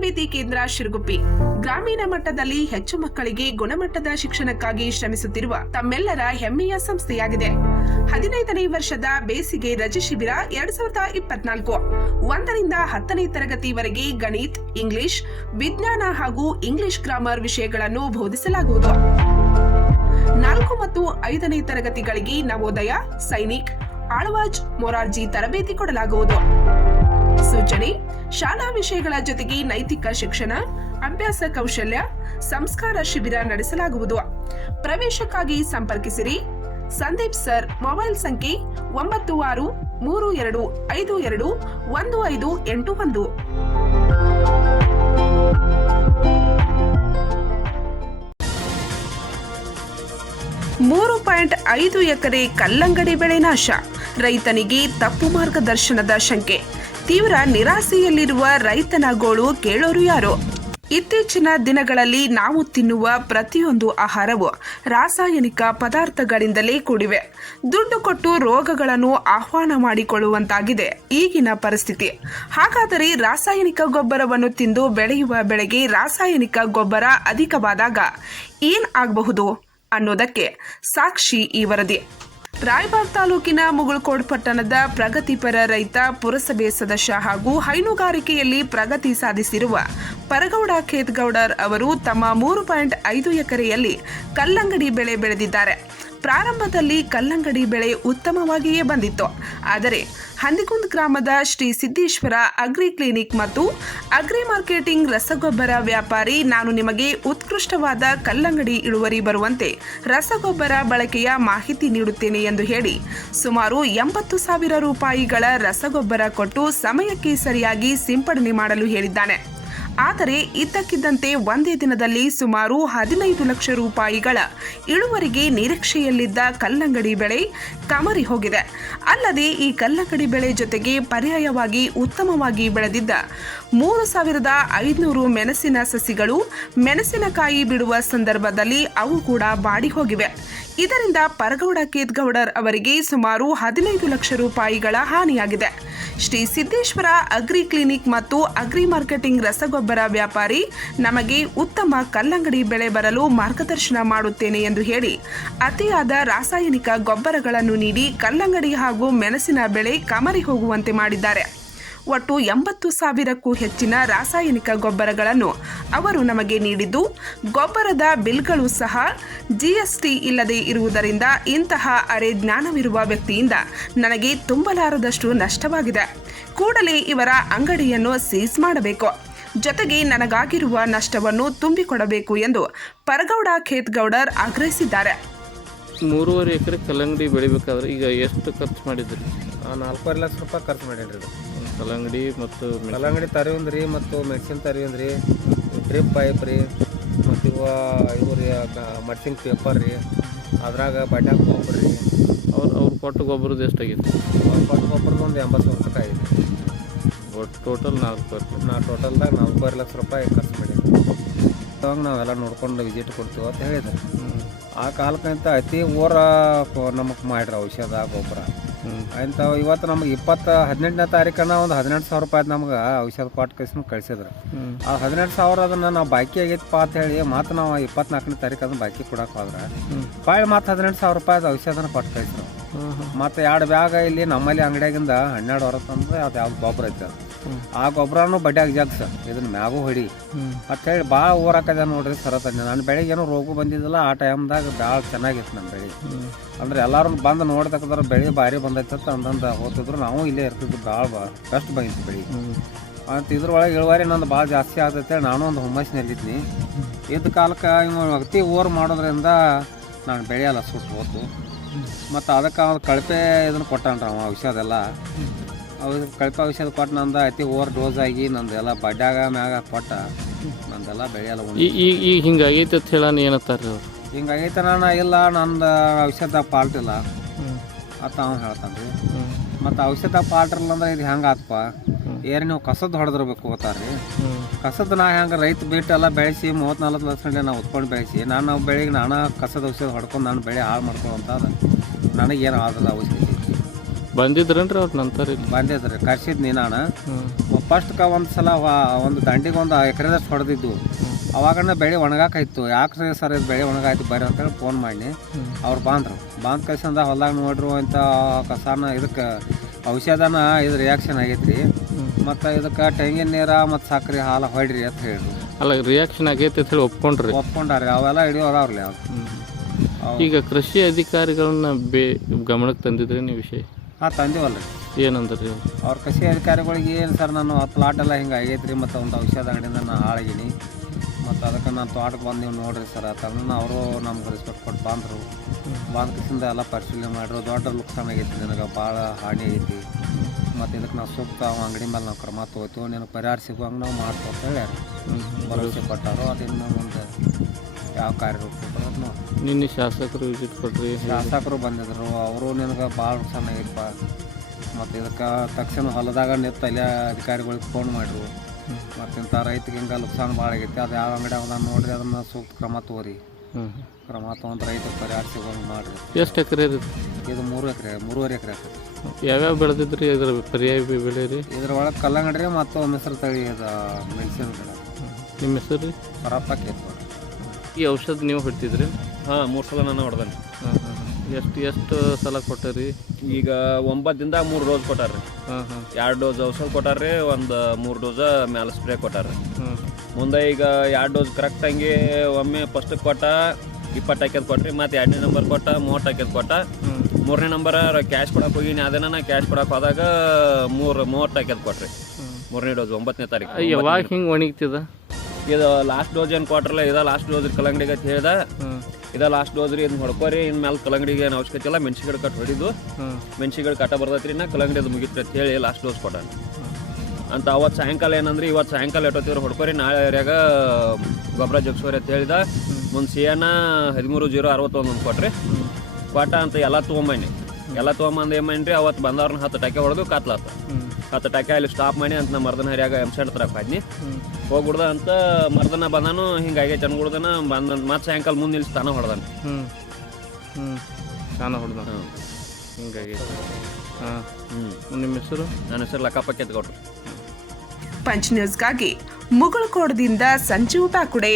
ತರಬೇತಿ ಕೇಂದ್ರ ಶಿರಗುಪ್ಪಿ ಗ್ರಾಮೀಣ ಮಟ್ಟದಲ್ಲಿ ಹೆಚ್ಚು ಮಕ್ಕಳಿಗೆ ಗುಣಮಟ್ಟದ ಶಿಕ್ಷಣಕ್ಕಾಗಿ ಶ್ರಮಿಸುತ್ತಿರುವ ತಮ್ಮೆಲ್ಲರ ಹೆಮ್ಮೆಯ ಸಂಸ್ಥೆಯಾಗಿದೆ. 15ನೇ ವರ್ಷದ ಬೇಸಿಗೆ ರಜೆ ಶಿಬಿರ 2024 1ರಿಂದ 10ನೇ ತರಗತಿವರೆಗೆ ಗಣಿತ, ಇಂಗ್ಲಿಷ್, ವಿಜ್ಞಾನ ಹಾಗೂ ಇಂಗ್ಲಿಷ್ ಗ್ರಾಮರ್ ವಿಷಯಗಳನ್ನು ಬೋಧಿಸಲಾಗುವುದು. 4 ಮತ್ತು 5ನೇ ತರಗತಿಗಳಿಗೆ ನವೋದಯ, ಸೈನಿಕ್, ಆಳ್ವಾಜ್, ಮೊರಾರ್ಜಿ ತರಬೇತಿ ಕೊಡಲಾಗುವುದು. ಸೂಚನೆ: ಶಾಲಾ ವಿಷಯಗಳ ಜೊತೆಗೆ ನೈತಿಕ ಶಿಕ್ಷಣ, ಅಭ್ಯಾಸ ಕೌಶಲ್ಯ, ಸಂಸ್ಕಾರ ಶಿಬಿರ ನಡೆಸಲಾಗುವುದು. ಪ್ರವೇಶಕ್ಕಾಗಿ ಸಂಪರ್ಕಿಸಿರಿ. ಸಂದೀಪ್ ಸರ್. ಮೊಬೈಲ್ ಸಂಖ್ಯೆ 9632521581. 3.5 ಎಕರೆ ಕಲ್ಲಂಗಡಿ ಬೆಳೆ ನಾಶ. ರೈತನಿಗೆ ತಪ್ಪು ಮಾರ್ಗದರ್ಶನದ ಶಂಕೆ. ತೀವ್ರ ನಿರಾಸೆಯಲ್ಲಿರುವ ರೈತನ ಗೋಳು ಕೇಳೋರು ಯಾರು? ಇತ್ತೀಚಿನ ದಿನಗಳಲ್ಲಿ ನಾವು ತಿನ್ನುವ ಪ್ರತಿಯೊಂದು ಆಹಾರವು ರಾಸಾಯನಿಕ ಪದಾರ್ಥಗಳಿಂದಲೇ ಕೂಡಿವೆ. ದುಡ್ಡು ಕೊಟ್ಟು ರೋಗಗಳನ್ನು ಆಹ್ವಾನ ಮಾಡಿಕೊಳ್ಳುವಂತಾಗಿದೆ ಈಗಿನ ಪರಿಸ್ಥಿತಿ. ಹಾಗಾದರೆ ರಾಸಾಯನಿಕ ಗೊಬ್ಬರವನ್ನು ತಿಂದು ಬೆಳೆಯುವ ಬೆಳೆಗೆ ರಾಸಾಯನಿಕ ಗೊಬ್ಬರ ಅಧಿಕವಾದಾಗ ಏನ್ ಆಗಬಹುದು ಅನ್ನೋದಕ್ಕೆ ಸಾಕ್ಷಿ ಈ ವರದಿ. ರಾಯಬಾಗ್ ತಾಲೂಕಿನ ಮುಗುಳ್ಕೋಡ್ ಪಟ್ಟಣದ ಪ್ರಗತಿಪರ ರೈತ, ಪುರಸಭೆ ಸದಸ್ಯ ಹಾಗೂ ಹೈನುಗಾರಿಕೆಯಲ್ಲಿ ಪ್ರಗತಿ ಸಾಧಿಸಿರುವ ಪರಗೌಡ ಖೇತ್ಗೌಡರ್ ಅವರು ತಮ್ಮ 3.5 ಎಕರೆಯಲ್ಲಿ ಕಲ್ಲಂಗಡಿ ಬೆಳೆ ಬೆಳೆದಿದ್ದಾರೆ. ಪ್ರಾರಂಭದಲ್ಲಿ ಕಲ್ಲಂಗಡಿ ಬೆಳೆ ಉತ್ತಮವಾಗಿಯೇ ಬಂದಿತ್ತು. ಆದರೆ ಹಂದಿಗುಂದ್ ಗ್ರಾಮದ ಶ್ರೀ ಸಿದ್ದೇಶ್ವರ ಅಗ್ರಿ ಕ್ಲಿನಿಕ್ ಮತ್ತು ಅಗ್ರಿ ಮಾರ್ಕೆಟಿಂಗ್ ರಸಗೊಬ್ಬರ ವ್ಯಾಪಾರಿ ನಾನು ನಿಮಗೆ ಉತ್ಕೃಷ್ಟವಾದ ಕಲ್ಲಂಗಡಿ ಇಳುವರಿ ಬರುವಂತೆ ರಸಗೊಬ್ಬರ ಬಳಕೆಯ ಮಾಹಿತಿ ನೀಡುತ್ತೇನೆ ಎಂದು ಹೇಳಿ ಸುಮಾರು 80,000 ರೂಪಾಯಿಗಳ ರಸಗೊಬ್ಬರ ಕೊಟ್ಟು ಸಮಯಕ್ಕೆ ಸರಿಯಾಗಿ ಸಿಂಪಡಣೆ ಮಾಡಲು ಹೇಳಿದ್ದಾನೆ. ಆದರೆ ಇದ್ದಕ್ಕಿದ್ದಂತೆ ಒಂದೇ ದಿನದಲ್ಲಿ ಸುಮಾರು 15 ಲಕ್ಷ ರೂಪಾಯಿಗಳ ಇಳುವರಿಗೆ ನಿರೀಕ್ಷೆಯಲ್ಲಿದ್ದ ಕಲ್ಲಂಗಡಿ ಬೆಳೆ ಕಮರಿ ಹೋಗಿದೆ. ಅಲ್ಲದೆ ಈ ಕಲ್ಲಂಗಡಿ ಬೆಳೆ ಜೊತೆಗೆ ಪರ್ಯಾಯವಾಗಿ ಉತ್ತಮವಾಗಿ ಬೆಳೆದಿದ್ದ 3,500 ಮೆಣಸಿನ ಸಸಿಗಳು ಮೆಣಸಿನಕಾಯಿ ಬಿಡುವ ಸಂದರ್ಭದಲ್ಲಿ ಅವು ಕೂಡ ಬಾಡಿ ಹೋಗಿವೆ. ಇದರಿಂದ ಪರಗೌಡ ಖೇತ್ಗೌಡರ್ ಅವರಿಗೆ ಸುಮಾರು 15 ಲಕ್ಷ ರೂಪಾಯಿಗಳ ಹಾನಿಯಾಗಿದೆ. ಶ್ರೀ ಸಿದ್ದೇಶ್ವರ ಅಗ್ರಿ ಕ್ಲಿನಿಕ್ ಮತ್ತು ಅಗ್ರಿ ಮಾರ್ಕೆಟಿಂಗ್ ರಸಗೊಬ್ಬರ ವ್ಯಾಪಾರಿ ನಮಗೆ ಉತ್ತಮ ಕಲ್ಲಂಗಡಿ ಬೆಳೆ ಬರಲು ಮಾರ್ಗದರ್ಶನ ಮಾಡುತ್ತೇನೆ ಎಂದು ಹೇಳಿ ಅತಿಯಾದ ರಾಸಾಯನಿಕ ಗೊಬ್ಬರಗಳನ್ನು ನೀಡಿ ಕಲ್ಲಂಗಡಿ ಹಾಗೂ ಮೆಣಸಿನ ಬೆಳೆ ಕಮರಿ ಹೋಗುವಂತೆ ಮಾಡಿದ್ದಾರೆ. ಒಟ್ಟು 80,000ಕ್ಕೂ ಹೆಚ್ಚಿನ ರಾಸಾಯನಿಕ ಗೊಬ್ಬರಗಳನ್ನು ಅವರು ನಮಗೆ ನೀಡಿದ್ದು, ಗೊಬ್ಬರದ ಬಿಲ್ಗಳು ಸಹ GST ಇಲ್ಲದೆ ಇರುವುದರಿಂದ ಇಂತಹ ಅರೆ ಜ್ಞಾನವಿರುವ ವ್ಯಕ್ತಿಯಿಂದ ನನಗೆ ತುಂಬಲಾರದಷ್ಟು ನಷ್ಟವಾಗಿದೆ. ಕೂಡಲೇ ಇವರ ಅಂಗಡಿಯನ್ನು ಸೀಸ್ ಮಾಡಬೇಕು, ಜೊತೆಗೆ ನನಗಾಗಿರುವ ನಷ್ಟವನ್ನು ತುಂಬಿಕೊಡಬೇಕು ಎಂದು ಪರಗೌಡ ಖೇತ್ಗೌಡರ್ ಆಗ್ರಹಿಸಿದ್ದಾರೆ. 3.5 ಎಕರೆ ಕಲ್ಲಂಗಡಿ ಬೆಳಿಬೇಕಾದ್ರೆ ಈಗ ಎಷ್ಟು ಖರ್ಚು ಮಾಡಿದ್ರಿ? 4.5 ಲಕ್ಷ ರೂಪಾಯಿ ಖರ್ಚು ಮಾಡೀನಿ. ಕಲ್ಲಂಗಡಿ ಮತ್ತು ಕಲ್ಲಂಗಡಿ ತರಿವಂದ್ರಿ ಮತ್ತು ಮೆಣಸಿನ ತರಿವಂದ್ರಿ, ಡ್ರಿಪ್ ಪೈಪ್ ರೀ, ಮತ್ತು ಇವು ರೀ ಮಡ್ಸಿಂಗ್ ಪೇಪರ್ ರೀ, ಅದ್ರಾಗ ಬಡ್ಯಾಗ ಗೊಬ್ಬರ ರೀ. ಅವ್ರು ಕೊಟ್ಟು ಗೊಬ್ಬರದ್ದು ಎಷ್ಟಾಗಿತ್ತು? ಅವ್ರು ಕೊಟ್ಟು ಗೊಬ್ಬರದ್ದು ಒಂದು 80,000 ರೂಪಾಯಿ ಆಗಿದೆ. ಒಟ್ಟು ಟೋಟಲ್ 4 ಟೋಟಲ್ದಾಗ 4.5 ಲಕ್ಷ ರೂಪಾಯಿ ಖರ್ಚು ಮಾಡೀನಿ. ಅವಾಗ ನಾವೆಲ್ಲ ನೋಡ್ಕೊಂಡು ವಿಸಿಟ್ ಕೊಡ್ತೀವಿ ಅಂತ ಹೇಳಿದ್ರು. ಆ ಕಾಲಕ್ಕಂತ ಅತಿ ಓರ ನಮಗೆ ಮಾಡ್ರಿ ಔಷಧ ಗೊಬ್ಬರ ಅಂಥವು. ಇವತ್ತು ನಮಗೆ 18ನೇ ತಾರೀಕನ ಒಂದು 18,000 ರೂಪಾಯಿ ನಮ್ಗೆ ಔಷಧ ಕೊಟ್ಟು ಕಳಿಸಿದ್ರು. ಆ 18,000 ಅದನ್ನು ನಾವು ಬಾಕಿ ಆಗೈತಪ್ಪ ಅಂತ ಹೇಳಿ ಮತ್ತು ನಾವು 24ನೇ ತಾರೀಕು ಅದನ್ನು ಬಾಕಿ ಕೊಡಕ್ಕೆ ಹೋದ್ರೆ ಬಾಯಿ ಮತ್ತು 18,000 ರೂಪಾಯಿ ಔಷಧನ ಕೊಟ್ಟು ಕಳಿಸಿದ್ರು. ಮತ್ತು 2 ಬ್ಯಾಗ ಇಲ್ಲಿ ನಮ್ಮಲ್ಲಿ ಅಂಗಡಿಯಾಗಿಂದ 12 ತಂದ್ರೆ ಅದು ಯಾವ್ದು ಗೊಬ್ಬರ ಐತೆ ಆ ಗೊಬ್ಬರನು ಬಡ್ಯಾಗ ಜಗ್ಸ ಇದನ್ನ ಮ್ಯಾಗೂ ಹೊಡಿ ಅಂತ ಹೇಳಿ ಭಾಳ ಊರಾಕದ ನೋಡ್ರಿ ಸರ ತಂದೆ. ನನ್ನ ಬೆಳೆಗೆ ಏನೋ ರೋಗ ಬಂದಿದ್ದಿಲ್ಲ. ಆ ಟೈಮ್ದಾಗ ಭಾಳ ಚೆನ್ನಾಗಿತ್ತು ನಮ್ಮ ಬೆಳೆ. ಅಂದ್ರೆ ಎಲ್ಲರೂ ಬಂದು ನೋಡ್ತಕ್ಕಂದ್ರೆ ಬೆಳೆ ಭಾರಿ ಬಂದೈತೆ ಅಂತಂದು ಹೋಗ್ತಿದ್ರು. ನಾವು ಇಲ್ಲೇ ಇರ್ತಿದ್ವಿ. ಭಾಳ ಬೆಸ್ಟ್ ಬಂದಿತ್ತು ಬೆಳೆ ಅಂತ. ಇದ್ರೊಳಗೆ ಇಳುವರಿ ನಂದು ಭಾಳ ಜಾಸ್ತಿ ಆಗ್ತೈತೆ. ನಾನು ಒಂದು ಹುಮ್ಮಸ್ಸಿನಲ್ಲಿದ್ದೀನಿ. ಇದ್ದ ಕಾಲಕ್ಕೆ ಇವ ಅಗತಿ ಓರ್ ಮಾಡೋದ್ರಿಂದ ನಾನು ಬೆಳೆಯಲ್ಲ ಸುಟ್ಟು ಹೋತು. ಮತ್ತು ಅದಕ್ಕೆ ಅವ್ನು ಕಳಪೆ ಇದನ್ನು ಕೊಟ್ಟನ್ರಿ ಅವ ಔಷಧ ಎಲ್ಲ. ಕಳಪೆ ಔಷಧ ಕೊಟ್ಟು ನಂದು ಅತಿ ಓವರ್ ಡೋಸ್ ಆಗಿ ನಂದೆಲ್ಲ ಬಡ್ಯಾಗ ಮ್ಯಾಗ ಕೊಟ್ಟ ನಂದೆಲ್ಲ ಬೆಳೆಯಲ್ಲ. ಈಗ ಹಿಂಗಾಗೈತೆ ಅಂತ ಹೇಳ ಏನತ್ತಾರ ಅವ್ರು? ಹಿಂಗಾಗೈತೆ ನಾನು ಇಲ್ಲ ನಂದು ಔಷಧದಾಗ ಫಾಲ್ಟ್ ಇಲ್ಲ ಅಂತ ಅವ್ನು ಹೇಳ್ತಾನೆ ರೀ. ಮತ್ತು ಔಷಧದಾಗ ಫಾಲ್ಟ್ ಇರಲ್ಲ ಅಂದ್ರೆ ಇದು ಹೆಂಗೆ ಆತಪ್ಪ ಏರಿ ನೀವು ಕಸದ್ದು ಹೊಡೆದಿರ್ಬೇಕು ಹೋಗ್ತಾರೆ ರೀ. ಕಸದ್ದು ನಾ ಹೆಂಗೆ ರೈತ ಬಿಟ್ಟು ಎಲ್ಲ ಬೆಳೆಸಿ 30-40 ಲಕ್ಷ ನಾವು ಉತ್ಕೊಂಡು ಬೆಳೆಸಿ ನಾನು ಬೆಳೆಗೆ ನಾನು ಕಸದ ಔಷಧ ಹೊಡ್ಕೊಂಡು ನಾನು ಬೆಳೆ ಹಾಳು ಮಾಡ್ಕೊಳ್ಳೋ ಅಂತ ನನಗೇನು ಆದಲ್ಲ ಔಷಧಿ. ಬಂದಿದ್ರೇನ್ರಿ ಅವ್ರ ನಂತರ ಇಲ್ಲಿ? ಬಂದಿದ್ರಿ ಕರ್ಸಿದ್ನಿ ನಾನು ಹ್ಞೂ ಫಸ್ಟ್ಗೆ ಒಂದು ಸಲ ಒಂದು ದಂಡಿಗೆ ಒಂದು ಎಕರೆದಷ್ಟು ಹೊಡೆದಿದ್ದು. ಅವಾಗನ್ನ ಬೆಳೆ ಒಣಗಾಕಾಯ್ತು. ಯಾಕೆ ಸರ್ ಇದು ಬೆಳೆ ಒಣಗಾಯ್ತು ಬರ್ರಿ ಅಂತೇಳಿ ಫೋನ್ ಮಾಡಿ ಅವ್ರು ಬಂದರು. ಬಂದು ಕಳ್ಸಂದ ಹೊಲ್ದಾಗ ನೋಡ್ರು ಅಂತ ಕಸಾನ ಇದಕ್ಕೆ ಔಷಧನ ಇದು ರಿಯಾಕ್ಷನ್ ಆಗೈತ್ರಿ. ಮತ್ತು ಇದಕ್ಕೆ ತೆಂಗಿನ ನೀರು ಮತ್ತು ಸಕ್ಕರೆ ಹಾಲು ಹೊಡ್ರಿ ಅಂತ ಹೇಳಿದ್ರು. ಅಲ್ಲ ರಿಯಾಕ್ಷನ್ ಆಗೈತೆ ಅಂತ ಹೇಳಿ ಒಪ್ಕೊಂಡ್ರಿ? ಒಪ್ಕೊಂಡಾರ್ರಿ. ಅವೆಲ್ಲ ಹಿಡಿಯೋರವ್ರಲ್ಲ ಅವ್ರು. ಈಗ ಕೃಷಿ ಅಧಿಕಾರಿಗಳನ್ನ ಗಮನಕ್ಕೆ ತಂದಿದ್ರಿ ನೀವು ವಿಷಯ? ಹಾಂ ತಂದಿವಲ್ರಿ. ಏನಂದ್ರಿ ಅವ್ರ ಕೃಷಿ ಅಧಿಕಾರಿಗಳಿಗೆ ಏನು ಸರ್ ನಾನು ಪ್ಲಾಟ್ ಎಲ್ಲ ಹಿಂಗೆ ಆಗೈತ್ರಿ ಮತ್ತು ಒಂದು ಔಷಧ ಅಂಗಡಿಯಿಂದ ನಾನು ಹಾಳಾಗೀನಿ ಮತ್ತು ಅದಕ್ಕೆ ನಾನು ತೋಟಕ್ಕೆ ಬಂದು ನೀವು ನೋಡಿರಿ ಸರ್ ತನ್ನ ಅವರು ನಮ್ಗೆ ರೆಸ್ಪೆಕ್ಟ್ ಕೊಟ್ಟು ಬಂದರು. ಬಂದ ಕಿಸಿಂದ ಎಲ್ಲ ಪರಿಶೀಲನೆ ಮಾಡಿದ್ರು. ದೊಡ್ಡ ನುಕ್ಸಾನ ಆಗೈತಿ, ನಿನಗೆ ಭಾಳ ಹಾನಿ ಆಗೈತಿ ಮತ್ತು ಇದಕ್ಕೆ ನಾವು ಸೂಕ್ತ ಅಂಗಡಿ ಮೇಲೆ ನಾವು ಕ್ರಮ ತೊಗೋತೀವಿ, ನಿನಗೆ ಪರಿಹಾರ ಸಿಗುವಂಗೆ ನಾವು ಮಾಡ್ತೀವಿ ಅಂತ ಹೇಳ್ಯಾರ. ಭರವಸೆ ಕೊಟ್ಟಾರು. ಅದನ್ನು ಮುಂದೆ ಯಾವ ಕಾರ್ಯರೂಪ ನೋಡಿ. ನಿನ್ನೆ ಶಾಸಕರು ವಿಸಿಟ್ ಕೊಟ್ರಿ? ಶಾಸಕರು ಬಂದಿದ್ರು. ಅವರು ನಿನಗೆ ಭಾಳ ನುಕ್ಸಾನ ಆಗೈತಪ್ಪ ಮತ್ತು ಇದಕ್ಕೆ ತಕ್ಷಣ ಹೊಲದಾಗ ನಿಂತು ಅಲ್ಲೇ ಅಧಿಕಾರಿಗಳಿಗೆ ಫೋನ್ ಮಾಡಿರು. ಮತ್ತು ಇಂಥ ರೈತಗೆ ಹಿಂಗೆ ನುಕ್ಸಾನ ಭಾಳ ಆಗೈತಿ, ಅದು ಯಾವ ಅಂಗಡಿ ಅವನ್ನ ನೋಡಿರಿ ಅದನ್ನು ಸೂಕ್ತ ಕ್ರಮ ತಗೋರಿ. ಕ್ರಮ ತೊಗೊಂಡು ರೈತರಿಗೆ ಪರಿಹಾರ ಸಿಗೋಂಗೆ ಮಾಡಿರಿ. ಎಷ್ಟು ಎಕರೆ ರೀ ಇದು 3 ಎಕರೆ 3.5 ಎಕರೆ. ಯಾವ್ಯಾವ ಬೆಳೆದಿದ್ರಿ ಇದ್ರ ಪರ್ಯಾಯ ಬೆಳೆ ರೀ? ಇದ್ರ ಒಳಗೆ ಕಲ್ಲಂಗಡಿ ರೀ ಮತ್ತು ಮಿಶ್ರ ತಳಿ ಇದು ಮೆಣಸಿನ ಗಿಡ. ನಿಮ್ಮ ಹೆಸರು ರೀ? ಪರಪ್ಪ ಕೇಳ್ತಾರೆ. ಈ ಔಷಧ ನೀವು ಹೊಡ್ತಿದ್ರಿ? ಹಾಂ 3 ಸಲ ನಾನು ಹೊಡೆದನಿ. ಎಷ್ಟು ಸಲ ಕೊಟ್ಟರಿ? ಈಗ 9 ದಿನದಾಗ 3 ಡೋಸ್ ಕೊಟ್ಟಾರ್ರಿ. 2 ಡೋಸ್ ಔಷಧ ಕೊಟ್ಟಾರ್ರಿ, ಒಂದು 3 ಡೋಸ್ ಮ್ಯಾಲೆ ಸ್ಪ್ರೇ ಕೊಟ್ಟಾರ್ರಿ. ಮುಂದೆ ಈಗ 2 ಡೋಸ್ ಕರೆಕ್ಟಂಗೆ ಒಮ್ಮೆ ಫಸ್ಟಿಗೆ ಕೊಟ್ಟ 20 ಹಾಕ್ಯದ ಕೊಟ್ರಿ, ಮತ್ತು 2ನೇ ನಂಬರ್ ಕೊಟ್ಟ 30 ಹಾಕ್ಯದ ಕೊಟ್ಟ. 3ನೇ ನಂಬರ್ ಕ್ಯಾಶ್ ಕೊಡಕ್ಕೆ ಹೋಗಿನಿ. ಅದೇನ ನಾ ಕ್ಯಾಶ್ ಕೊಡಕ್ಕೆ ಹೋದಾಗ 30 ಹಾಕ್ಯದ ಕೊಟ್ರಿ. 3ನೇ ಡೋಸ್ 9ನೇ ತಾರೀಕು. ಯಾವಾಗ ಹಿಂಗೆ ಒಣಗ್ತಿದ? ಇದು ಲಾಸ್ಟ್ ಡೋಸ್ ಏನು ಕೊಟ್ರಲ್ಲ, ಇದು ಲಾಸ್ಟ್ ಡೋಸ್ ಕಲ್ಲಂಗಡಿಗೆ ಅಂತ ಹೇಳ್ದ. ಇದು ಲಾಸ್ಟ್ ಡೋಸ್ ರೀ, ಇದನ್ನ ಹೊಡ್ಕೋರಿ. ಇನ್ಮೇಲೆ ಕಲ್ಲಂಗಡಿಗೆ ಏನು ಅವಶ್ಯಕತೆ ಇಲ್ಲ. ಮೆಣಸಿ ಗಿಡ ಕಟ್ ಹೊಡಿದು ಮೆಣಸಿ ಗಿಡ ಕಟ್ಟ ಬರ್ತೈತ್ರಿ, ನಾ ಕಲ್ಲಂಗಡಿ ಅದು ಮುಗಿತು ಅಂತ ಹೇಳಿ ಲಾಸ್ಟ್ ಡೋಸ್ ಕೊಟ್ಟಾನ ಅಂತ. ಅವತ್ತು ಸಾಯಂಕಾಲ ಏನಂದ್ರೆ ಇವತ್ತು ಸಾಯಂಕಾಲ ಎಟ್ಟೋತಿವ್ರು ಹೊಡ್ಕೋರಿ, ನಾಳೆ ಏರಿಯಾಗ ಗೊಬ್ಬರ ಜಗ್ಸೋರಿ ಅಂತ ಹೇಳಿದ. ಮುಂದೆ ಸಿಯಾನ 13-061 ಕೊಟ್ರಿ. ಕೊಟ್ಟ ಅಂತ ಎಲ್ಲ ತೊಗೊಂಬನ್ನಿ. ಎಲ್ಲ ತೊಗೊಂಬಂದು ಏನು ಮಾಡಿರಿ, ಅವತ್ತು ಬಂದವ್ರನ್ನ 10 ಟಕ್ಕೆ ಹೊಡೆದು ಕಾತ್ಲಾತ. 10 ಟಕ್ಕೆ ಅಲ್ಲಿ ಸ್ಟಾಪ್ ಮಾಡಿ ಅಂತ ನಾ ಮರ್ದನ ಹರಿಯಾಗ M-Shed ಹತ್ರ ಹಾದ್ನಿ. ಹೋಗ್ಬಿಡ್ದ ಅಂತ ಮರ್ದನ ಬಂದಾನು. ಹಿಂಗಾಗಿ ಚಂದ್ಗುಡ್ದನ ಬಂದ ಮತ್ತೆ ಸಾಯಂಕಾಲ ಮುಂದೆ ನಿಲ್ಸಿ ತಾನ ಹೊಡೆದಾನ. ತಾನ ಹೊಡೆದ ಹಿಂಗಾಗಿ. ನಿಮ್ಮ ಹೆಸರು? ನನ್ನ ಹೆಸರು ಲಕ್ಕಪ್ಪ ಕೆತ್ಕೊಟ್ರು. ಪಂಚ್ ನ್ಯೂಸ್ಗಾಗಿ ಮುಗಳಕೋಡದಿಂದ ಸಂಜೀವ್ ಬಾಕುಡೆ.